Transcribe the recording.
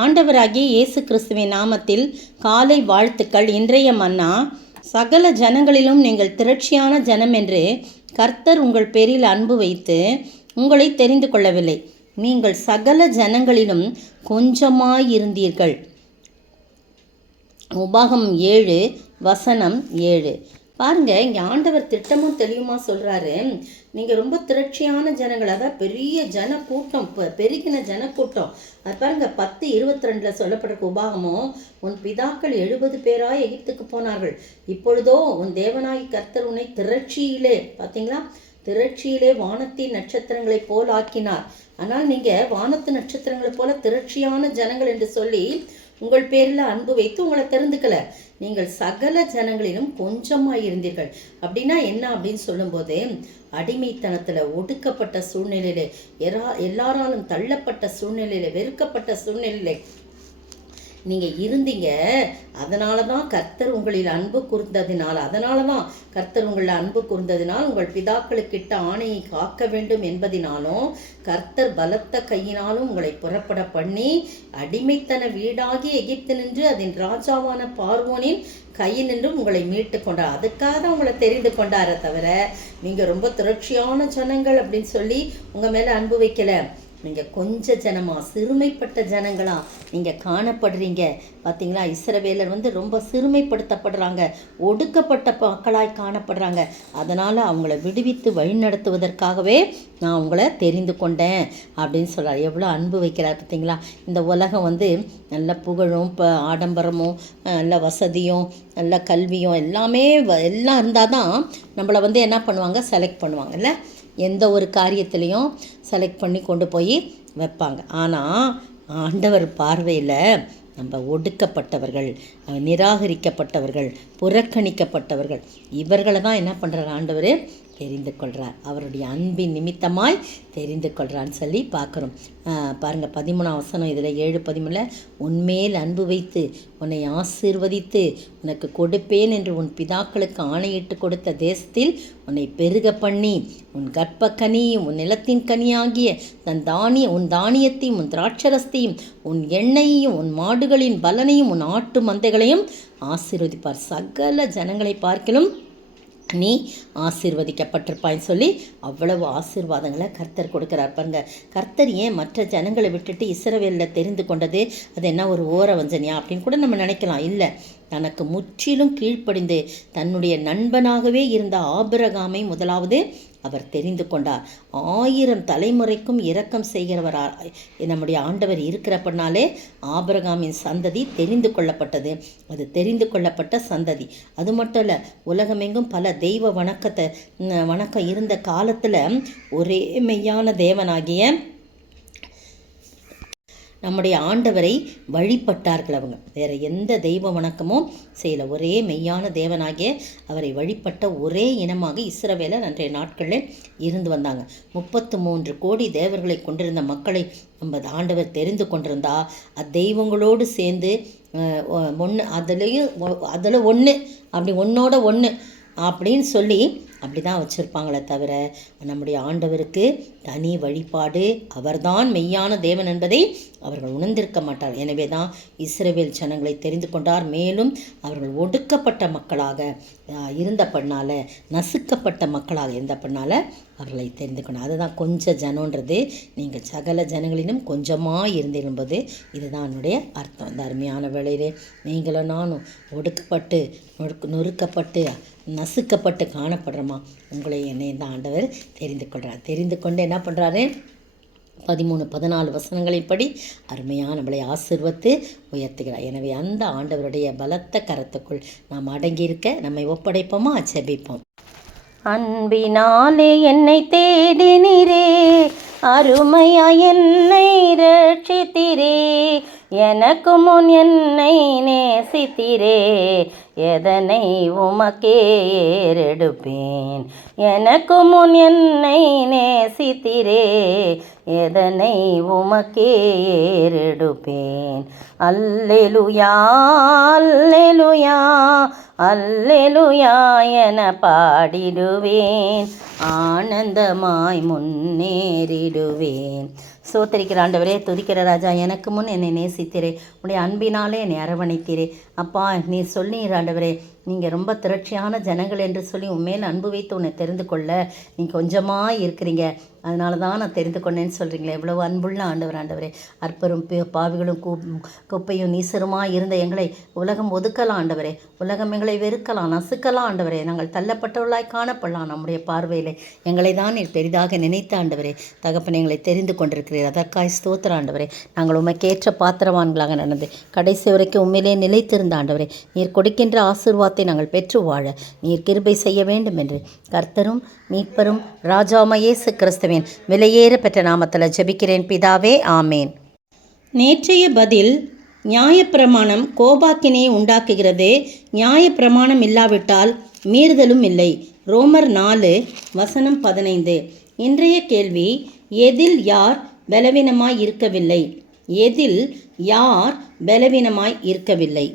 ஆண்டவராகிய இயேசு கிறிஸ்துவின் நாமத்தில் காலை வாழ்த்துக்கள். இன்றைய மன்னா, சகல ஜனங்களிலும் நீங்கள் திரட்சியான ஜனம் என்று கர்த்தர் உங்கள் பேரில் அன்பு வைத்து உங்களை தெரிந்து கொள்ளவில்லை. நீங்கள் சகல ஜனங்களிலும் கொஞ்சமாயிருந்தீர்கள். உபாகமம் 7:7. பாருங்க, இங்கே ஆண்டவர் திட்டமும் தெளிவுமா சொல்கிறாரு. நீங்கள் ரொம்ப திரட்சியான ஜனங்கள், அதாவது பெரிய ஜனக்கூட்டம், பெருகின ஜனக்கூட்டம். அது பாருங்க 10:22 சொல்லப்பட்டிருக்க உபாகமம், உன் பிதாக்கள் 70 பேராய் எகிப்துக்கு போனார்கள், இப்பொழுதோ உன் தேவனாய் கர்த்தர் உன்னை திரட்சியிலே, பார்த்தீங்களா, திரட்சியிலே வானத்தின் நட்சத்திரங்களை போல் ஆக்கினார். ஆனால் நீங்கள் வானத்து நட்சத்திரங்களை போல திரட்சியான ஜனங்கள் என்று சொல்லி உங்கள் பேரில் அன்பு வைத்து உங்களை தெரிந்துக்கல. நீங்கள் சகல ஜனங்களிலும் கொஞ்சமாக இருந்தீர்கள். அப்படின்னா என்ன அப்படின்னு சொல்லும்போது, அடிமைத்தனத்தில், ஒடுக்கப்பட்ட சூழ்நிலையிலே, எல்லாராலும் தள்ளப்பட்ட சூழ்நிலையில, வெறுக்கப்பட்ட சூழ்நிலையிலே நீங்கள் இருந்தீங்க. அதனால தான் கர்த்தர் உங்களில் அன்பு கூர்ந்ததினால், உங்கள் பிதாக்களுக்கிட்ட ஆணையை காக்க வேண்டும் என்பதினாலும், கர்த்தர் பலத்த கையினாலும் உங்களை புறப்பட பண்ணி அடிமைத்தன வீடாகி எகிப்து நின்று அதன் ராஜாவான பார்வோனின் கையில் நின்று உங்களை மீட்டு கொண்டார். அதுக்காக தான் உங்களை தெரிந்து கொண்டாரே தவிர நீங்கள் ரொம்ப திரட்சியான ஜனங்கள் அப்படின்னு சொல்லி உங்கள் மேலே அன்பு வைக்கலை. நீங்கள் கொஞ்ச ஜனமா, சிறுமைப்பட்ட ஜனங்களா நீங்கள் காணப்படுறீங்க. பார்த்தீங்களா, இஸ்ரவேலர் ரொம்ப சிறுமைப்படுத்தப்படுறாங்க, ஒடுக்கப்பட்ட மக்களாய் காணப்படுறாங்க. அதனால் அவங்கள விடுவித்து வழிநடத்துவதற்காகவே நான் உங்களை தெரிந்து கொண்டேன் அப்படின்னு சொல்கிறார். எவ்வளோ அன்பு வைக்கிறார் பார்த்தீங்களா. இந்த உலகம் நல்ல புகழும், ஆடம்பரமும், நல்ல வசதியும், நல்ல கல்வியும் எல்லாம் இருந்தால் தான் நம்மளை என்ன பண்ணுவாங்க, செலக்ட் பண்ணுவாங்கல்ல. எந்த ஒரு காரியத்திலையும் செலக்ட் பண்ணி கொண்டு போய் வைப்பாங்க. ஆனால் ஆண்டவர் பார்வையில் நம்ம ஒடுக்கப்பட்டவர்கள், நிராகரிக்கப்பட்டவர்கள், புறக்கணிக்கப்பட்டவர்கள், இவர்களை தான் என்ன பண்ணுறார் ஆண்டவர் தெரிந்து கொள்கிறார். அவருடைய அன்பின் நிமித்தமாய் தெரிந்து கொள்கிறான்னு சொல்லி பார்க்குறோம். பாருங்கள் 13ஆம் வசனம், இதில் 7:13, உன்மேல் அன்பு வைத்து உன்னை ஆசீர்வதித்து உனக்கு கொடுப்பேன் என்று உன் பிதாக்களுக்கு ஆணையிட்டு கொடுத்த தேசத்தில் உன்னை பெருக பண்ணி உன் கர்ப்பக்கனியும் உன் நிலத்தின் கனியாகிய உன் தானியத்தையும் உன் திராட்சரசத்தையும் உன் எண்ணெயையும் உன் மாடுகளின் பலனையும் உன் ஆட்டு மந்தைகளையும் ஆசீர்வதிப்பார். சகல ஜனங்களை பார்க்கிலும் நீ ஆசீர்வதிக்கப்பட்டிருப்பான்னு சொல்லி அவ்வளவு ஆசீர்வாதங்களை கர்த்தர் கொடுக்குறார். பாருங்க, கர்த்தர் ஏன் மற்ற ஜனங்களை விட்டுட்டு இஸ்ரவேலில் தெரிந்து கொண்டது, அது என்ன ஒரு ஓர வஞ்சனையா அப்படின்னு கூட நம்ம நினைக்கலாம். இல்லை, தனக்கு முற்றிலும் கீழ்ப்படிந்து தன்னுடைய நண்பனாகவே இருந்த ஆபிரகாமை முதலாவது அவர் தெரிந்து கொண்டார். 1000 தலைமுறைக்கும் இரக்கம் செய்கிறவர் நம்முடைய ஆண்டவர் இருக்கிறப்பனாலே ஆபிரகாமின் சந்ததி தெரிந்து கொள்ளப்பட்டது. அது தெரிந்து கொள்ளப்பட்ட சந்ததி. அது மட்டும் இல்லை, உலகமெங்கும் பல தெய்வ வணக்கம் இருந்த காலத்தில் ஒரே மெய்யான தேவனாகிய நம்முடைய ஆண்டவரை வழிபட்டார்கள். அவங்க வேறு எந்த தெய்வ வணக்கமும் செய்யலை. ஒரே மெய்யான தேவனாகிய அவரை வழிபட்ட ஒரே இனமாக இஸ்ரவேலர் அன்றைய நாட்களில் இருந்து வந்தாங்க. 33 கோடி தேவர்களை கொண்டிருந்த மக்களை நம்ம ஆண்டவர் தெரிந்து கொண்டிருந்தா, அத்தெய்வங்களோடு சேர்ந்து அதில் ஒன்று அப்படி ஒன்றோட ஒன்று அப்படின்னு சொல்லி அப்படி தான் வச்சுருப்பாங்களே தவிர நம்முடைய ஆண்டவருக்கு தனி வழிபாடு, அவர்தான் மெய்யான தேவன் என்பதை அவர்கள் உணர்ந்திருக்க மாட்டார். எனவே தான் இஸ்ரவேல் ஜனங்களை தெரிந்து கொண்டார். மேலும் அவர்கள் ஒடுக்கப்பட்ட மக்களாக இருந்தபடினால, நசுக்கப்பட்ட மக்களாக இருந்தபடினால அவர்களை தெரிந்து கொண்டார். அதுதான் கொஞ்சம் ஜனன்றது. நீங்கள் சகல ஜனங்களிலும் கொஞ்சமாக இருந்திருப்பது, இதுதான் என்னுடைய அர்த்தம். இந்த அருமையான வேளையிலே நீங்களும் நானும் ஒடுக்கப்பட்டு நொறுக்கப்பட்டு நசுக்கப்பட்டு காணப்படுறோமா, உங்களை என்னை இந்த ஆண்டவர் தெரிந்து கொள்கிறார். தெரிந்து கொண்டு என்ன பண்ணுறாரு, 13-14 வசனங்களின்படி அருமையாக நம்மளை ஆசீர்வத்து உயர்த்துகிறார். எனவே அந்த ஆண்டவருடைய பலத்த கரத்துக்குள் நாம் அடங்கியிருக்க நம்மை ஒப்படைப்போமா, ஜெபிப்போம். அன்பினாலே என்னை தேடினீரே, அருமையா என்னை ரட்சித்தீரே, எனக்கு முன் என்னை நேசித்தீரே, எதனை உமக்கே ஏறெடுப்பேன். எனக்கு முன் என்னை நேசித்தீரே, எதனை உமக்கே ஏறெடுப்பேன். அல்லேலூயா அல்லேலூயா அல்லேலூயா என பாடிடுவேன், ஆனந்தமாய் முன்னேறிடுவேன். சோத்தரிக்கிற ஆண்டவரே, துதிக்கிற ராஜா, எனக்கு முன் என்னை நேசித்தீரே, உடைய அன்பினாலே என்னை அரவணைத்தீரே. அப்பா, நீ சொன்னீர் ஆண்டவரே, நீங்கள் ரொம்ப திரட்சியான ஜனங்கள் என்று சொல்லி உண்மையில் அன்பு வைத்து உன்னை தெரிந்து கொள்ள நீங்கள் கொஞ்சமாக இருக்கிறீங்க, அதனால தான் நான் தெரிந்து கொண்டேன்னு சொல்கிறீங்களே. எவ்வளோ அன்புள்ள ஆண்டவரே, அற்பரும் பாவிகளும் குப்பையும் நீசருமாக இருந்த எங்களை உலகம் ஒதுக்கலாம் ஆண்டவரே, உலகம் எங்களை வெறுக்கலாம், நசுக்கலாம் ஆண்டவரே, நாங்கள் தள்ளப்பட்டவர்களாய் காணப்படலாம். நம்முடைய பார்வையில் எங்களை தான் நீர் பெரிதாக நினைத்த ஆண்டவரே, தகப்பனை எங்களை தெரிந்து கொண்டிருக்கிறீர், அதற்காய் ஸ்தோத்திர ஆண்டவரே. நாங்கள் உமக்கேற்ற பாத்திரவான்களாக நடந்து கடைசி வரைக்கும் உண்மையிலே நிலைத்திருந்த ஆண்டவரே, நீர் கொடுக்கின்ற ஆசீர்வாதத்தை நாங்கள் பெற்று வாழ நீர் கிருபை செய்ய வேண்டும் என்று கர்த்தரும் மீட்பரும் ராஜாவுமாகிய இயேசு கிறிஸ்துவின் விலையேற பெற்ற நாமத்தில் ஜெபிக்கிறேன் பிதாவே, ஆமேன். நேற்றைய பதில், நியாயப்பிரமாணம் கோபாக்கினையை உண்டாக்குகிறது, நியாயப்பிரமாணம் இல்லாவிட்டால் மீறுதலும் இல்லை. ரோமர் 4:15. இன்றைய கேள்வி, எதில் யார் பலவீனமாய் இருக்கவில்லை? எதில் யார் பலவீனமாய் இருக்கவில்லை?